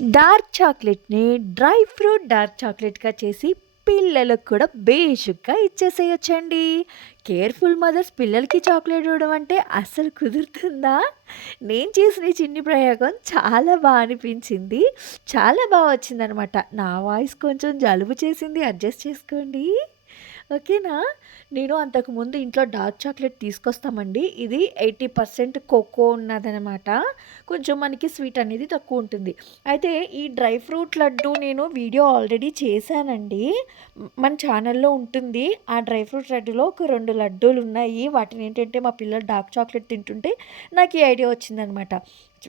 Dark చాక్లెట్‌ని dry fruit dark చాక్లెట్‌గా చేసి పిల్లలకు కూడా బేషుగ్గా ఇచ్చేసేయొచ్చండి. కేర్‌ఫుల్ మదర్స్ పిల్లలకి చాక్లెట్ ఇవ్వడం అంటే అస్సలు కుదురుతుందా? నేను చేసిన ఈ చిన్ని ప్రయోగం చాలా అనిపించింది. చాలా వచ్చిందనమాట. నా వాయిస్ కొంచెం జలుబు చేసింది అడ్జస్ట్ చేసుకోండి. ఓకేనా? నేను అంతకుముందు ఇంట్లో డార్క్ చాక్లెట్ తీసుకొస్తామండి. ఇది 80% కోకో ఉన్నదనమాట. కొంచెం మనకి స్వీట్ అనేది తక్కువుంటుంది. అయితే ఈ డ్రై ఫ్రూట్ లడ్డు నేను వీడియో ఆల్రెడీ చేశానండి. మన ఛానల్‌లో ఉంటుంది. ఆ డ్రై ఫ్రూట్ లడ్డులో ఒక 2 లడ్డూలున్నాయి. వాటినేంటంటే మా పిల్లలు డార్క్ చాక్లెట్ తింటుంటే నాకు ఈ ఐడియా వచ్చిందనమాట.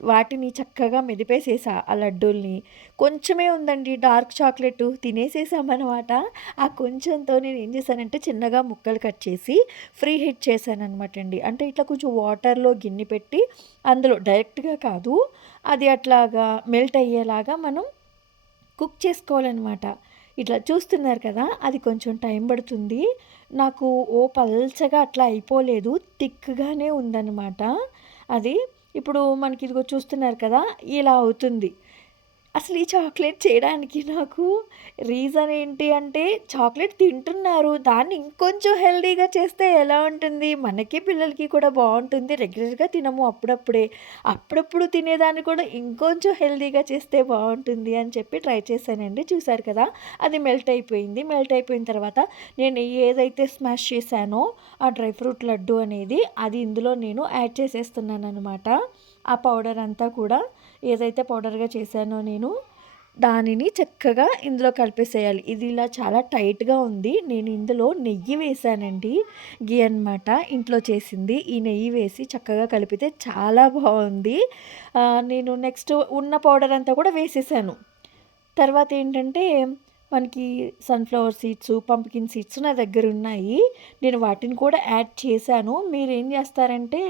వాటిని చక్కగా మెదిపేసేసా ఆ లడ్డూల్ని. కొంచెమే ఉందండి డార్క్ చాక్లెటు తినేసేసామనమాట. ఆ కొంచెంతో నేనేం చేశానంటే చిన్నగా ముక్కలు కట్ చేసి ఫ్రీ హీట్ చేశాననమాట అండి. అంటే ఇట్లా కొంచెం వాటర్‌లో గిన్నె పెట్టి అందులో డైరెక్ట్‌గా కాదు, అది అట్లాగా మెల్ట్ అయ్యేలాగా మనం కుక్ చేసుకోవాలనమాట. ఇట్లా చూస్తున్నారు కదా! అది కొంచెం టైం పడుతుంది. నాకు పల్చగా అట్లా అయిపోలేదు. థిక్‌గానే ఉందనమాట. అది ఇప్పుడు మనకి ఇదిగో చూస్తున్నారు కదా! ఇలా అవుతుంది. అసలు ఈ చాక్లేట్ చేయడానికి నాకు రీజన్ ఏంటి అంటే, చాక్లేట్ తింటున్నారు. దాన్ని ఇంకొంచెం హెల్తీగా చేస్తే ఎలా ఉంటుంది? మనకి, పిల్లలకి కూడా బావుంటుంది. రెగ్యులర్‌గా తినము అప్పుడప్పుడే. అప్పుడప్పుడు తినేదాన్ని కూడా ఇంకొంచెం హెల్తీగా చేస్తే బావుంటుంది అని చెప్పి ట్రై చేశానండి. చూసారు కదా! అది మెల్ట్ అయిపోయింది. మెల్ట్ అయిపోయిన తర్వాత నేను ఏదైతే స్మాష్ చేశానో ఆ డ్రై ఫ్రూట్ లడ్డు అనేది అది ఇందులో నేను యాడ్ చేసేస్తున్నాననమాట. ఆ పౌడర్ అంతా కూడా ఏదైతే పౌడర్‌గా చేశానో నేను, దానిని చక్కగా ఇందులో కలిపేసేయాలి. ఇది ఇలా చాలా టైట్‌గా ఉంది. నేను ఇందులో నెయ్యి వేశానండి. ఘీ అనమాట ఇంట్లో చేసింది. ఈ నెయ్యి వేసి చక్కగా కలిపితే చాలా బావుంది. నేను నెక్స్ట్ ఉన్న పౌడర్ అంతా కూడా వేసేసాను. తర్వాతేంటంటే, మనకి సన్‌ఫ్లవర్ సీడ్సు, పంప్కిన్ సీడ్స్ నా దగ్గరున్నాయి. నేను వాటిని కూడా యాడ్ చేశాను. మీరేం జేస్తారంటే,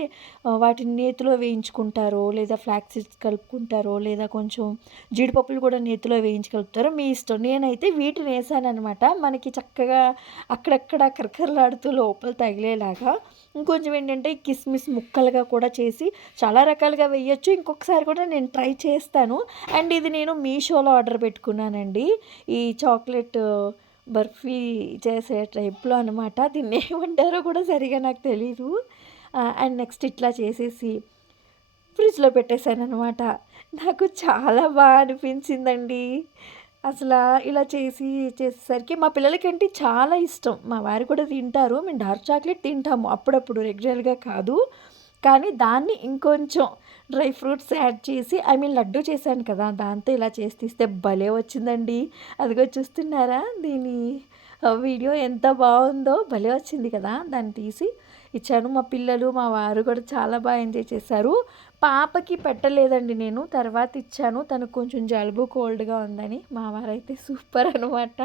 వాటిని నేతిలో వేయించుకుంటారో, లేదా ఫ్లాక్స్ సీడ్స్ కలుపుకుంటారో, లేదా కొంచెం జీడిపప్పులు కూడా నేతిలో వేయించి కలుపుతారో మీ ఇష్టం. నేనైతే వీటినేసాననమాట. మనకి చక్కగా అక్కడక్కడ కరకరలాడుతూ లోపల తగిలేలాగా. ఇంకొంచెం ఏంటంటే, కిస్మిస్ ముక్కలుగా కూడా చేసి చాలా రకాలుగా వేయొచ్చు. ఇంకొకసారి కూడా నేను ట్రై చేస్తాను. అండ్ ఇది నేను మీషోలో ఆర్డర్ పెట్టుకున్నానండి. ఈ చాక్లెట్ బర్ఫీ చేసే టైప్‌లో అనమాట. దీన్ని ఏమంటారో కూడా సరిగ్గా నాకు తెలీదు. అండ్ నెక్స్ట్ ఇట్లా చేసేసి ఫ్రిడ్జ్‌లో పెట్టేసాననమాట. నాకు చాలా అనిపించిందండి. అసలా ఇలా చేసేసరికి మా పిల్లలకంటే చాలా ఇష్టం. మా వారు కూడా తింటారు. మేము డార్క్ చాక్లెట్ తింటాము అప్పుడప్పుడు రెగ్యులర్‌గా కాదు. కానీ దాన్ని ఇంకొంచెం డ్రై ఫ్రూట్స్ యాడ్ చేసి లడ్డు చేశాను కదా! దాంతో ఇలా చేసి తీస్తే భలే వచ్చిందండి. అదిగో చూస్తున్నారా? దీని వీడియో ఎంత బావుందో భలే వచ్చింది కదా! దాన్ని తీసి ఇచ్చాను. మా పిల్లలు, మా వారు కూడా చాలా ఎంజాయ్ చేశారు. పాపకి పెట్టలేదండి నేను. తర్వాత ఇచ్చాను. తనకు కొంచెం జలుబు, కోల్డ్‌గా ఉందని. మా వారైతే సూపర్ అనమాట.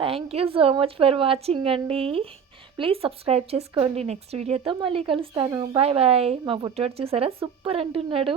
Thank you so much for watching అండి. ప్లీజ్ సబ్స్క్రైబ్ చేసుకోండి. నెక్స్ట్ వీడియోతో మళ్ళీ కలుస్తాను. Bye bye. మా పుట్టోడు చూసారా సూపర్ అంటున్నాడు.